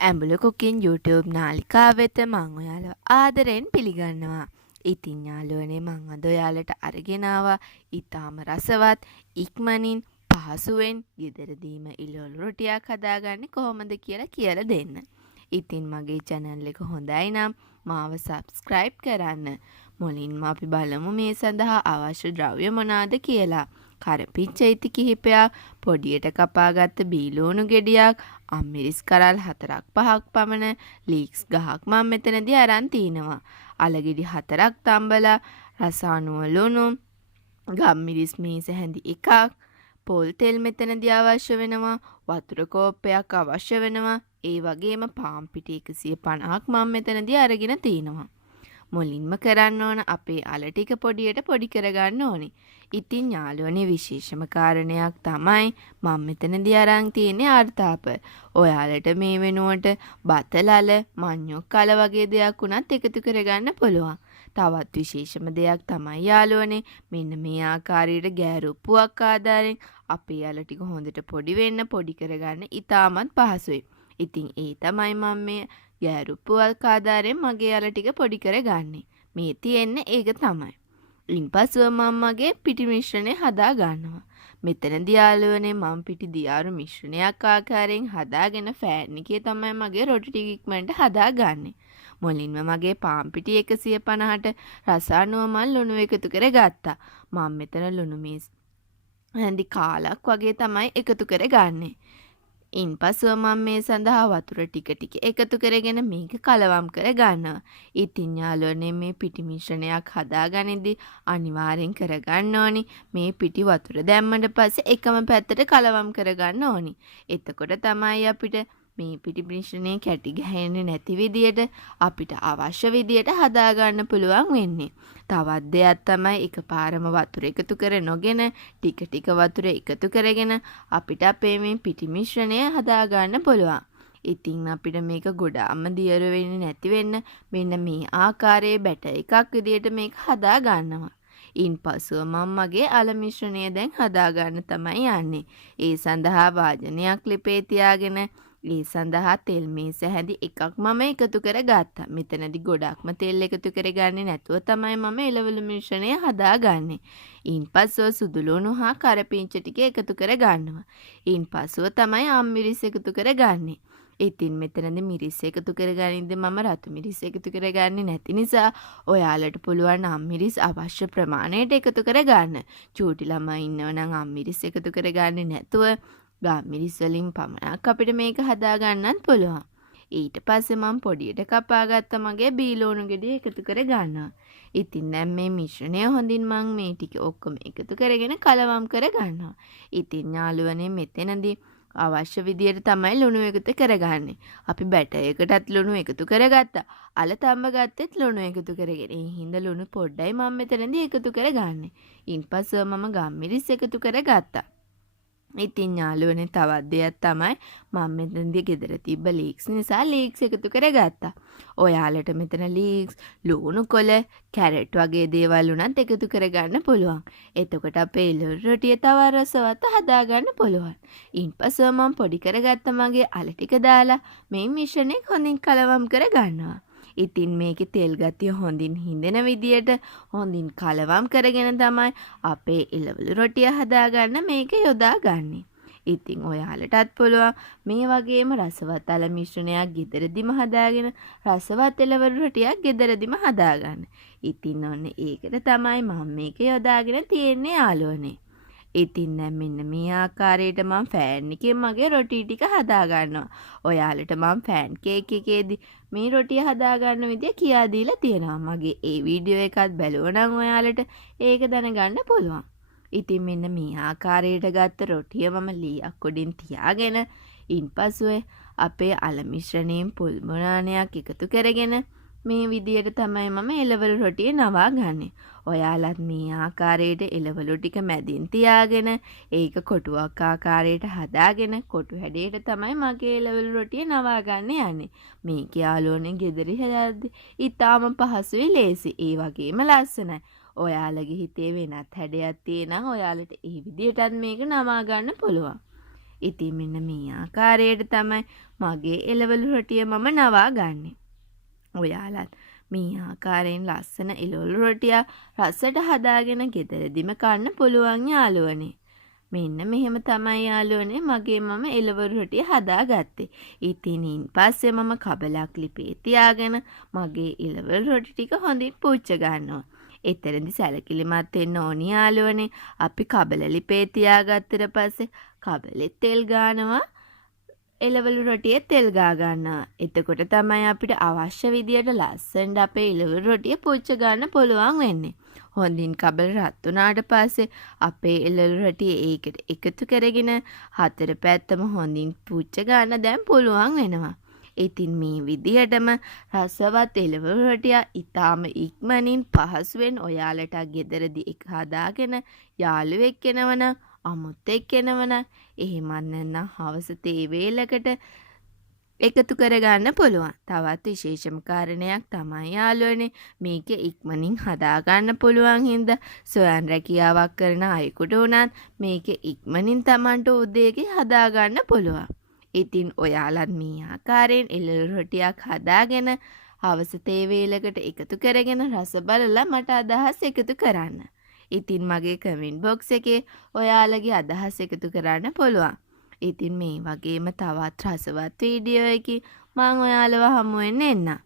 ඇඹුල cooking YouTube නාලිකාව වෙත මං ඔයාලව ආදරෙන් පිළිගන්නවා. ඉතින් යාළුවනේ මං අද ඔයාලට අරගෙන ආවා ඊටාම රසවත් ඉක්මනින් පහසුවෙන් ගෙදරදීම එළවලු රොටියක් හදාගන්නේ කොහොමද කියලා දෙන්න. ඉතින් මගේ channel එක හොඳයි නම් මාව subscribe කරන්න. මුලින්ම අපි බලමු මේ සඳහා අවශ්‍ය ද්‍රව්‍ය මොනවාද කියලා. කරපිංච ඉති කිහිපයක්, පොඩියට කපාගත්ත බීලෝණු ගෙඩියක්, අම්මිරිස් කරල් 4-5ක් පමණ, ලීක්ස් ගහක් මම මෙතනදී අරන් තිනවා. අලගෙඩි 4ක් තම්බලා, රස අනුව ලුණු, ගම්මිරිස් මේස හැඳි 1ක්, පොල් තෙල් මෙතනදී අවශ්‍ය වෙනවා, වතුර කෝප්පයක් අවශ්‍ය වෙනවා. ඒ වගේම පාන් පිටි 150ක් මම මෙතනදී අරගෙන තිනවා. මුලින්ම කරන්න ඕන අපේ අල ටික පොඩියට පොඩි කරගන්න ඕනේ. ඉතින් යාළුවනේ විශේෂම කාරණයක් තමයි මම මෙතනදී අරන් තියෙන්නේ ආර්තාප. ඔයාලට මේ වෙනුවට බතලල, මඤ්ඤොක් අල වගේ දෙයක් උනත් එකතු කරගන්න පුළුවන්. තවත් විශේෂම දෙයක් තමයි යාළුවනේ මෙන්න මේ ආකාරයට ගෑරුප්පුවක් ආදාරෙන් අපේ අල ටික හොඳට පොඩි වෙන්න පොඩි කරගන්න ඉතාමත් පහසුයි. ඉතින් ඒ තමයි මම මේ ගෑරුප්පුවක් ආදාරෙන් මගේ අල ටික පොඩි කරගන්නේ. මේ තියෙන්නේ ඒක තමයි. ඉන්පසුව මම මගේ පිටි මිශ්‍රණය හදා ගන්නවා. මෙතනදී යාළුවනේ මම පිටි දියාරු මිශ්‍රණයක් ආකාරයෙන් හදාගෙන ෆෑන් එකේ තමයි මගේ රොටි ටික ඉක්මනට හදාගන්නේ. මුලින්ම මගේ පාන් පිටි 150ට රස අනුව මම ලුණු එකතු කරගත්තා. මම මෙතන ලුණු මේස් හැඳි කාලක් වගේ තමයි එකතු කරගන්නේ. ඉන්පසුව මම මේ සඳහා වතුර ටික ටික එකතු කරගෙන මේක කලවම් කර ගන්නවා. ඉතින් යාළුවනේ මේ පිටි මිශ්‍රණයක් හදාගනිද්දී අනිවාර්යෙන් කරගන්න ඕනි මේ පිටි වතුර දැම්මට පස්සේ එකම පැත්තට කලවම් කරගන්න ඕනි. එතකොට තමයි අපිට මේ පිටි මිශ්‍රණය කැටි ගහන්නේ නැති විදියට අපිට අවශ්‍ය විදියට හදාගන්න පුළුවන් වෙන්නේ. තවත් දෙයක් තමයි එකපාරම වතුර එකතු කර නොගෙන ටික ටික වතුර එකතු කරගෙන අපිට අපේ මේ පිටි මිශ්‍රණය හදාගන්න පුළුවන්. ඉතින් අපිට මේක ගොඩාක්ම දියර වෙන්නේ නැති වෙන්න මෙන්න මේ ආකාරයේ බැටර් එකක් විදියට මේක හදා ගන්නවා. ඉන්පසුව මම මගේ අල මිශ්‍රණය දැන් හදාගන්න තමයි යන්නේ. ඒ සඳහා වාජනයක් ලිපේ තියාගෙන ඒ සඳහා තෙල් මේස හැඳි එකක් මම එකතු කරගත්තා. මෙතනදී ගොඩක්ම තෙල් එකතු කරගන්නේ නැතුව තමයි මම එළවලු මිශ්‍රණය හදාගන්නේ. ඉන්පසුව සුදු ලුණු හා කරපිංච ටික එකතු කරගන්නවා. ඉන්පසුව තමයි අම්මිරිස් එකතු කරගන්නේ. ඉතින් මෙතනදී මිරිස් එකතු කරගනිද්දී මම රතු මිරිස් එකතු කරගන්නේ නැති නිසා ඔයාලට පුළුවන් අම්මිරිස් අවශ්‍ය ප්‍රමාණයට එකතු කරගන්න. චූටි ළමයි ඉන්නව නම් අම්මිරිස් එකතු කරගන්නේ නැතුව ගම්මිරිස් වලින් පමණක් අපිට මේක හදාගන්නත් පුළුවන්. ඊට පස්සේ මම පොඩියට කපාගත්ත මගේ බීලෝණු ගෙඩිය එකතු කරගන්නවා. ඉතින් දැන් මේ මිශ්‍රණය හොඳින් මම මේ ටික ඔක්කොම එකතු කරගෙන කලවම් කරගන්නවා. ඉතින් යාළුවනේ මෙතනදී අවශ්‍ය විදියට තමයි ලුණු එකතු කරගන්නේ. අපි බැටර් එකටත් ලුණු එකතු කරගත්තා. අල තම්බ ගත්තෙත් ලුණු එකතු කරගෙන. ඒ හින්දා ලුණු පොඩ්ඩයි මම මෙතනදී එකතු කරගන්නේ. ඉන්පස්ව මම ගම්මිරිස් එකතු කරගත්තා. ඉතින් යාළුවනේ තවත් දෙයක් තමයි මම මෙතනදී ගෙදර තිබ්බ ලීක්ස් නිසා ලීක්ස් එකතු කරගත්තා. ඔයාලට මෙතන ලීක්ස්, ලුණු කොළ, කැරට් වගේ දේවල් උනත් එකතු කරගන්න පුළුවන්. එතකොට අපේ එළවලු රොටිය තව රසවත් හදාගන්න පුළුවන්. ඉන්පස්ව මම පොඩි කරගත්ත මගේ අල ටික දාලා මේ මිශ්‍රණය හොඳින් කලවම් කරගන්නවා. ඉතින් මේකේ තෙල් ගතිය හොඳින් හිඳෙන විදියට හොඳින් කලවම් කරගෙන තමයි අපේ එළවලු රොටිය හදාගන්න මේක යොදාගන්නේ. ඉතින් ඔයාලටත් පුළුවන් මේ වගේම රසවත් අල මිශ්‍රණයක් ගෙදරදිම හදාගෙන රසවත් එළවලු රොටියක් ගෙදරදිම හදාගන්න. ඉතින් ඔන්න ඒකට තමයි මම මේක යොදාගෙන තියෙන්නේ යාළුවනේ. ඉතින් දැන් මෙන්න මේ ආකාරයට මම ෆෑන් එකෙන් මගේ රොටි ටික හදා ගන්නවා. ඔයාලට මම ෆෑන් කේක් එකේදී මේ රොටිය හදා ගන්න විදිය කියා දීලා තියෙනවා. මගේ ඒ වීඩියෝ එකත් බැලුවා නම් ඔයාලට ඒක දැනගන්න පුළුවන්. ඉතින් මෙන්න මේ ආකාරයට ගත්ත රොටිය මම ලීයක් උඩින් තියාගෙන ඉන්පසුව අපේ අල මිශ්‍රණයෙන් පොල් මොනානයක් එකතු කරගෙන මේ විදියට තමයි මම එළවලු රොටිය නවා ගන්නෙ. ඔයාලත් මේ ආකාරයට එළවලු ටික මැදින් තියාගෙන ඒක කොටුවක් ආකාරයට හදාගෙන කොටු හැඩයට තමයි මගේ එළවලු රොටිය නවා ගන්න යන්නේ. මේක යාළුවනේ ගෙදර හදද්දි ඉතාම පහසුයි ලේසි. ඒ වගේම ලස්සනයි. ඔයාලගේ හිතේ වෙනත් හැඩයක් තියෙනම් ඔයාලට ඒ විදියටත් මේක නවා ගන්න පුළුවන්. ඉතින් මෙන්න මේ ආකාරයට තමයි මගේ එළවලු රොටිය මම නවා ගන්නෙ. ඔයාලත් මේ ආකාරයෙන් ලස්සන එළවලු රොටියක් රසට හදාගෙන ගෙදරදිම කන්න පුළුවන් යාළුවනේ. මෙන්න මෙහෙම තමයි යාළුවනේ මගේ මම එළවලු රොටිය හදාගත්තේ. ඉතින් පස්සේ මම කබලක් ලිපේ තියාගෙන මගේ එළවලු රොටි ටික හොඳින් පුච්ච ගන්නවා. එතරම්දි සැලකිලිමත් වෙන්න ඕනි යාළුවනේ. අපි කබල ලිපේ තියාගත්තට පස්සේ කබලෙත් තෙල් ගානවා. එළවලු රොටියේ තෙල් ගා ගන්නවා. එතකොට තමයි අපිට අවශ්‍ය විදියට ලස්සනට අපේ එළවලු රොටිය පුච්ච ගන්න පුළුවන් වෙන්නේ. හොඳින් කබල රත් වුණාට පස්සේ අපේ එළවලු රොටිය ඒකට එකතු කරගෙන හතර පැත්තම හොඳින් පුච්ච ගන්න දැන් පුළුවන් වෙනවා. ඉතින් මේ විදිහටම රසවත් එළවලු රොටිය ඊටාම ඉක්මනින් පහසුවෙන් ඔයාලට ගෙදරදී එක හදාගෙන යාළුවෙක් එනවන අමුත්තෙක් එනවන එහෙම නැත්නම් හවස තේ වේලකට එකතු කරගන්න පුළුවන්. තවත් විශේෂම කාරණයක් තමයි යාළුවනේ මේක ඉක්මනින් හදාගන්න පුළුවන් හින්දා සොයන් රැකියාවක් කරන අයෙකුට උනත් මේක ඉක්මනින් Tamanට උදේගේ හදාගන්න පුළුවන්. ඉතින් ඔයාලත් මේ ආකාරයෙන් එළවලු රොටියක් හදාගෙන හවස තේ වේලකට එකතු කරගෙන රස බලලා මට අදහස් එකතු කරන්න. ඉතින් මගේ කමෙන්ට් බොක්ස් එකේ ඔයාලගේ අදහස් එකතු කරන්න පුළුවන්. ඉතින් මේ වගේම තවත් රසවත් වීඩියෝ එකකින් මම ඔයාලව හමු වෙන්න එන්නම්.